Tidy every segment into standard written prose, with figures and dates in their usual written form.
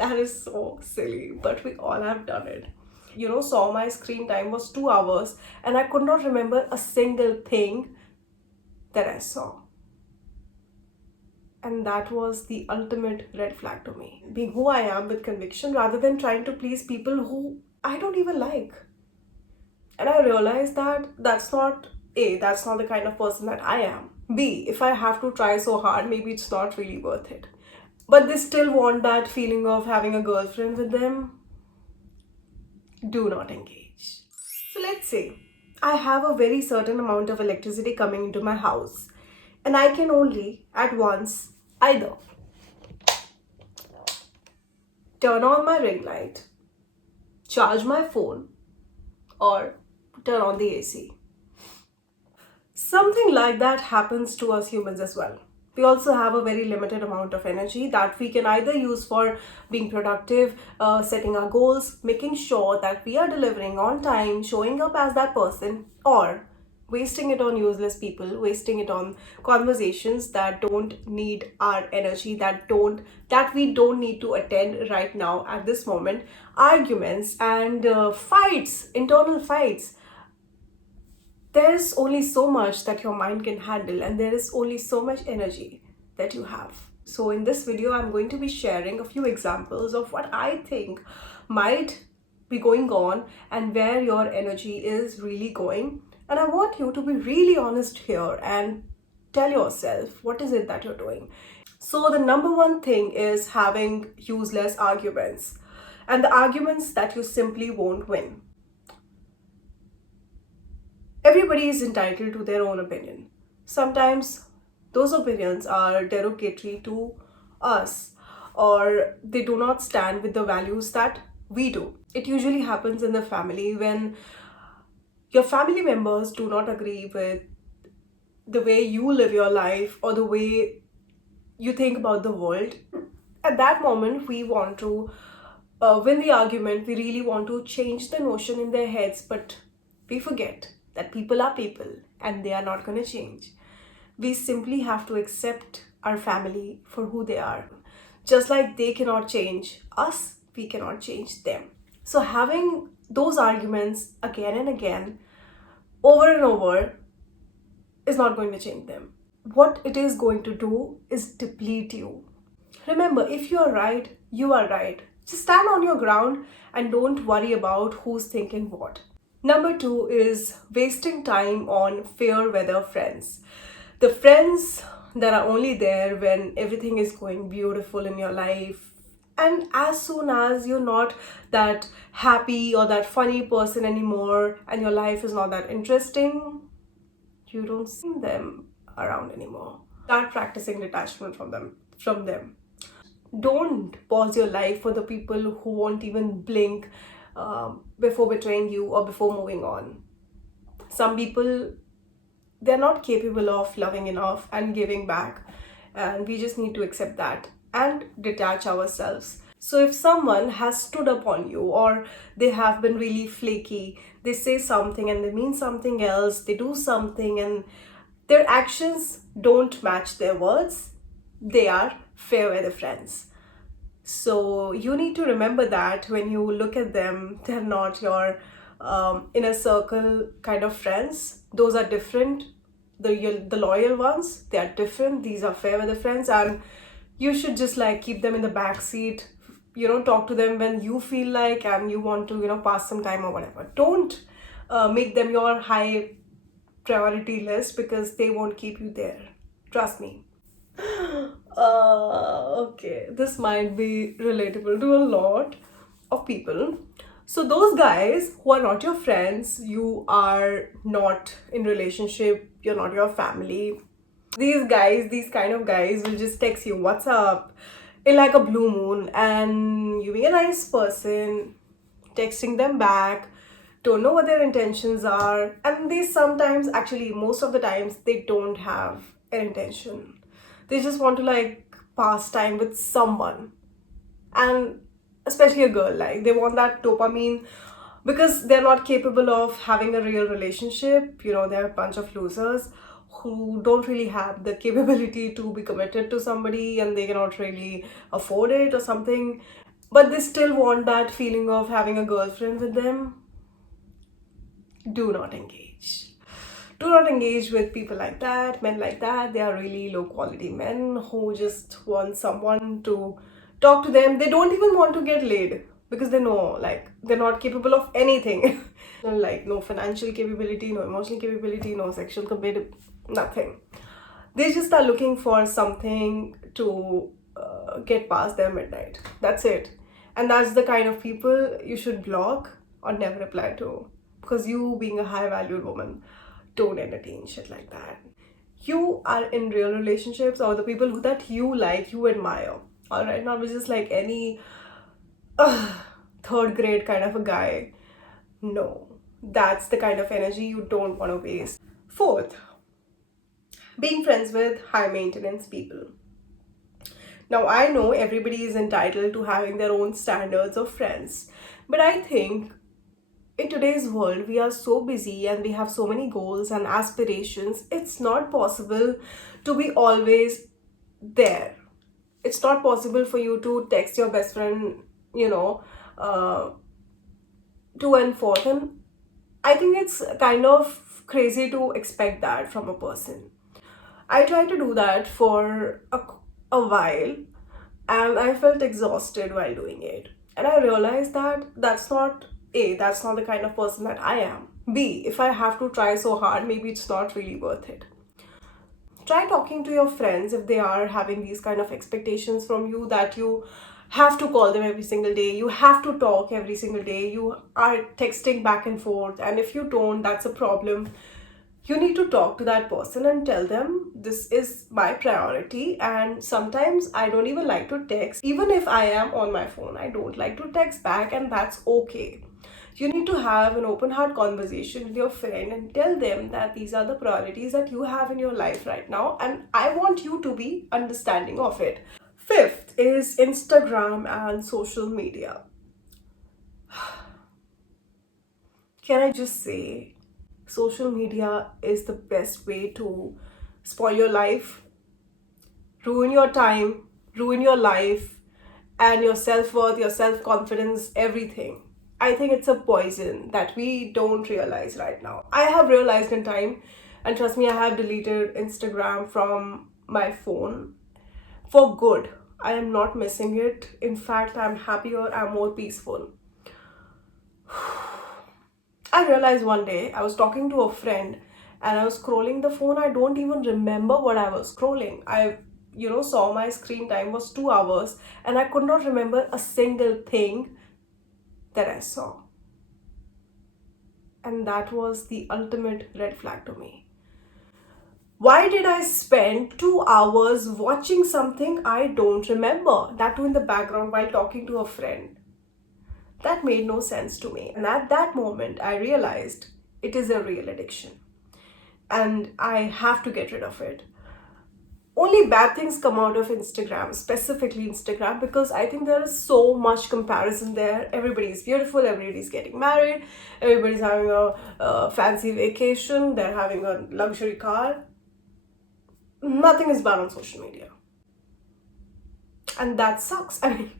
That is so silly, but we all have done it. Saw my screen time was 2 hours and I could not remember a single thing that I saw. And that was the ultimate red flag to me. Being who I am with conviction rather than trying to please people who I don't even like. And I realized that that's not the kind of person that I am. B, if I have to try so hard, maybe it's not really worth it. But they still want that feeling of having a girlfriend with them. Do not engage. So let's say I have a very certain amount of electricity coming into my house, and I can only at once either turn on my ring light, charge my phone, or turn on the AC. Something like that happens to us humans as well. We also have a very limited amount of energy that we can either use for being productive, setting our goals, making sure that we are delivering on time, showing up as that person, or wasting it on useless people, wasting it on conversations that don't need our energy, that we don't need to attend right now at this moment, arguments and fights, internal fights. There's only so much that your mind can handle, and there is only so much energy that you have. So in this video, I'm going to be sharing a few examples of what I think might be going on and where your energy is really going. And I want you to be really honest here and tell yourself what is it that you're doing. So the number one thing is having useless arguments, and the arguments that you simply won't win. Everybody is entitled to their own opinion. Sometimes those opinions are derogatory to us, or they do not stand with the values that we do. It usually happens in the family when your family members do not agree with the way you live your life or the way you think about the world. At that moment, we want to win the argument. We really want to change the notion in their heads, but we forget that people are people and they are not going to change. We simply have to accept our family for who they are. Just like they cannot change us, we cannot change them. So having those arguments again and again, over and over, is not going to change them. What it is going to do is deplete you. Remember, if you are right, you are right. Just stand on your ground and don't worry about who's thinking what. Number two is wasting time on fair weather friends. The friends that are only there when everything is going beautiful in your life. And as soon as you're not that happy or that funny person anymore and your life is not that interesting, you don't see them around anymore. Start practicing detachment from them. Don't pause your life for the people who won't even blink before betraying you or before moving on. Some people, they're not capable of loving enough and giving back, and we just need to accept that and detach ourselves. So if someone has stood up on you, or they have been really flaky, they say something and they mean something else, they do something and their actions don't match their words, they are fair weather friends. So you need to remember that when you look at them, they're not your inner circle kind of friends. Those are different. The loyal ones, they are different. These are fair weather friends, and you should just like keep them in the back seat. Talk to them when you feel like and you want to pass some time or whatever. Don't make them your high priority list, because they won't keep you there. Trust me. Okay, this might be relatable to a lot of people. So those guys who are not your friends, you are not in relationship, you're not your family. These kind of guys will just text you, "What's up?" in like a blue moon, and you being a nice person, texting them back, don't know what their intentions are, and they sometimes, actually most of the times, they don't have an intention. They just want to like pass time with someone, and especially a girl, like they want that dopamine because they're not capable of having a real relationship. They're a bunch of losers who don't really have the capability to be committed to somebody, and they cannot really afford it or something. but they still want that feeling of having a girlfriend with them, do not engage. Do not engage with people like that, men like that. They are really low quality men who just want someone to talk to them. They don't even want to get laid because they know like they're not capable of anything. Like no financial capability, no emotional capability, no sexual capability, nothing. They just are looking for something to get past their midnight. That's it. And that's the kind of people you should block or never reply to. Because you, being a high valued woman, don't entertain shit like that. You are in real relationships, or the people that you like, you admire. Alright, not just like any third grade kind of a guy. No, that's the kind of energy you don't want to waste. Fourth, being friends with high maintenance people. Now, I know everybody is entitled to having their own standards of friends, but I think in today's world, we are so busy and we have so many goals and aspirations, it's not possible to be always there. It's not possible for you to text your best friend, uh, to and forth. And I think it's kind of crazy to expect that from a person. I tried to do that for a while and I felt exhausted while doing it. And I realized that that's not the kind of person that I am. B, if I have to try so hard, maybe it's not really worth it. Try talking to your friends if they are having these kind of expectations from you that you have to call them every single day, you have to talk every single day, you are texting back and forth, and if you don't, that's a problem. You need to talk to that person and tell them this is my priority, and sometimes I don't even like to text. Even if I am on my phone, I don't like to text back, and that's okay. You need to have an open heart conversation with your friend and tell them that these are the priorities that you have in your life right now, and I want you to be understanding of it. Fifth is Instagram and social media. Can I just say, social media is the best way to spoil your life, ruin your time, ruin your life, and your self worth, your self confidence, everything. I think it's a poison that we don't realize right now. I have realized in time, and trust me, I have deleted Instagram from my phone for good. I am not missing it. In fact, I'm happier, I'm more peaceful. I realized one day I was talking to a friend and I was scrolling the phone. I don't even remember what I was scrolling. I saw my screen time was 2 hours and I could not remember a single thing that I saw. And that was the ultimate red flag to me. Why did I spend 2 hours watching something I don't remember? That too in the background while talking to a friend. That made no sense to me. And at that moment, I realized it is a real addiction. And I have to get rid of it. Only bad things come out of Instagram, specifically Instagram, because I think there is so much comparison there. Everybody's beautiful, everybody's getting married, everybody's having a fancy vacation, they're having a luxury car. Nothing is bad on social media. And that sucks. I mean,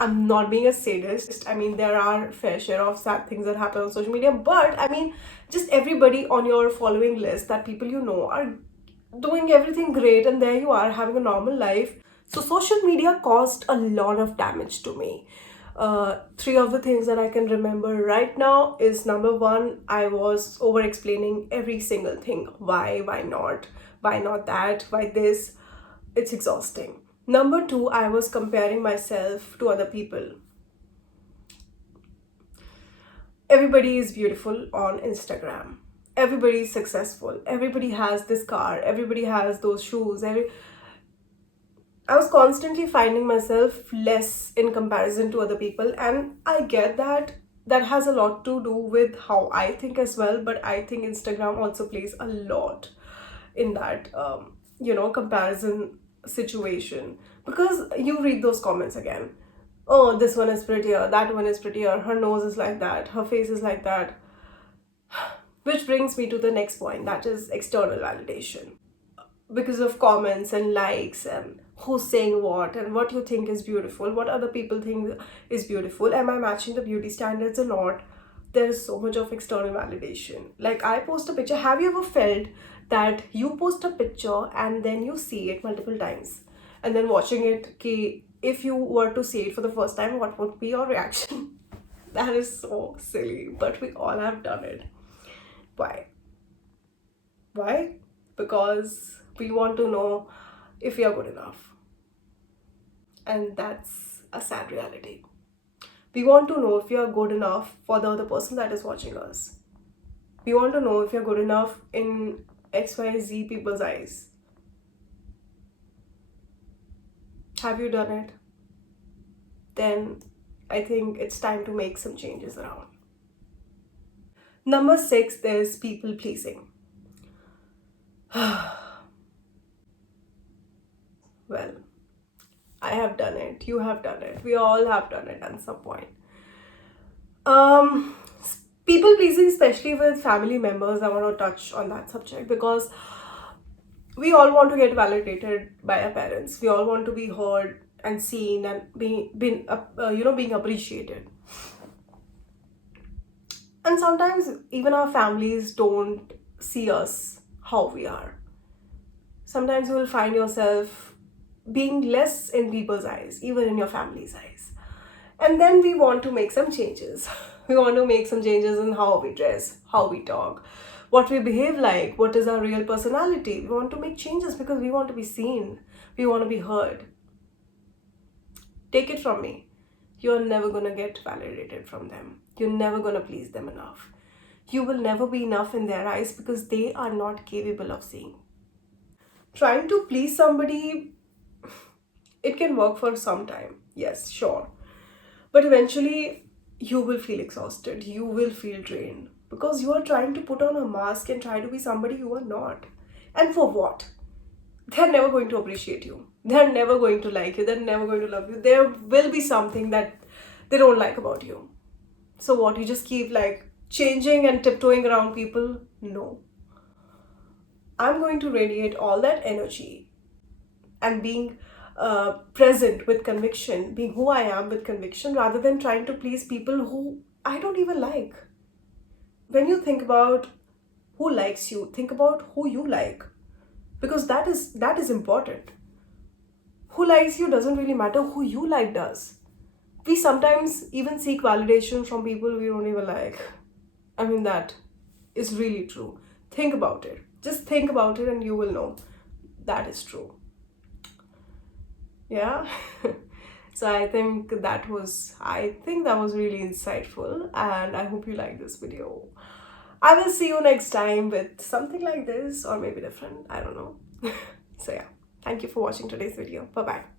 I'm not being a sadist. I mean, there are fair share of sad things that happen on social media, but I mean, just everybody on your following list that people you know are doing everything great, and there you are having a normal life. So, social media caused a lot of damage to me. Three of the things that I can remember right now is number one, I was over explaining every single thing. Why not? Why not that? Why this? It's exhausting. Number two, I was comparing myself to other people. Everybody is beautiful on Instagram. Everybody is successful. Everybody has this car. Everybody has those shoes. I was constantly finding myself less in comparison to other people, and I get that that has a lot to do with how I think as well. But I think Instagram also plays a lot in that, comparison situation, because you read those comments again. Oh, this one is prettier, that one is prettier, her nose is like that, her face is like that. Which brings me to the next point, that is external validation. because of comments and likes and who's saying what and what you think is beautiful, what other people think is beautiful, am I matching the beauty standards or not. There's so much of external validation. Like, I post a picture. Have you ever felt that you post a picture and then you see it multiple times, and then watching it, ki, if you were to see it for the first time, what would be your reaction? That is so silly, but we all have done it. Why? Why? Because we want to know if we are good enough. And that's a sad reality. We want to know if we are good enough for the other person that is watching us. We want to know if you're good enough in XYZ people's eyes. Have you done it? Then I think it's time to make some changes around. Number 6 is people pleasing. Well, I have done it. You have done it. We all have done it at some point. Um, People pleasing, especially with family members, I want to touch on that subject because we all want to get validated by our parents. We all want to be heard and seen and being appreciated. And sometimes even our families don't see us how we are. Sometimes you will find yourself being less in people's eyes, even in your family's eyes. And then we want to make some changes. We want to make some changes in how we dress, how we talk, what we behave like, what is our real personality. We want to make changes because we want to be seen, we want to be heard. Take it from me, you're never going to get validated from them. You're never going to please them enough. You will never be enough in their eyes because they are not capable of seeing. Trying to please somebody, it can work for some time, yes, sure. But eventually, you will feel exhausted, you will feel drained because you are trying to put on a mask and try to be somebody you are not. And for what? They're never going to appreciate you. They're never going to like you. They're never going to love you. There will be something that they don't like about you. So what? You just keep like changing and tiptoeing around people? No. I'm going to radiate all that energy and being present with conviction, being who I am with conviction, rather than trying to please people who I don't even like. When you think about who likes you, think about who you like, because that is important. Who likes you doesn't really matter, who you like does. We sometimes even seek validation from people we don't even like. I mean, that is really true. Think about it. Just think about it and you will know that is true. Yeah. So I think that was really insightful and I hope you like this video. I will see you next time with something like this or maybe different. I don't know. So yeah, thank you for watching today's video. Bye bye.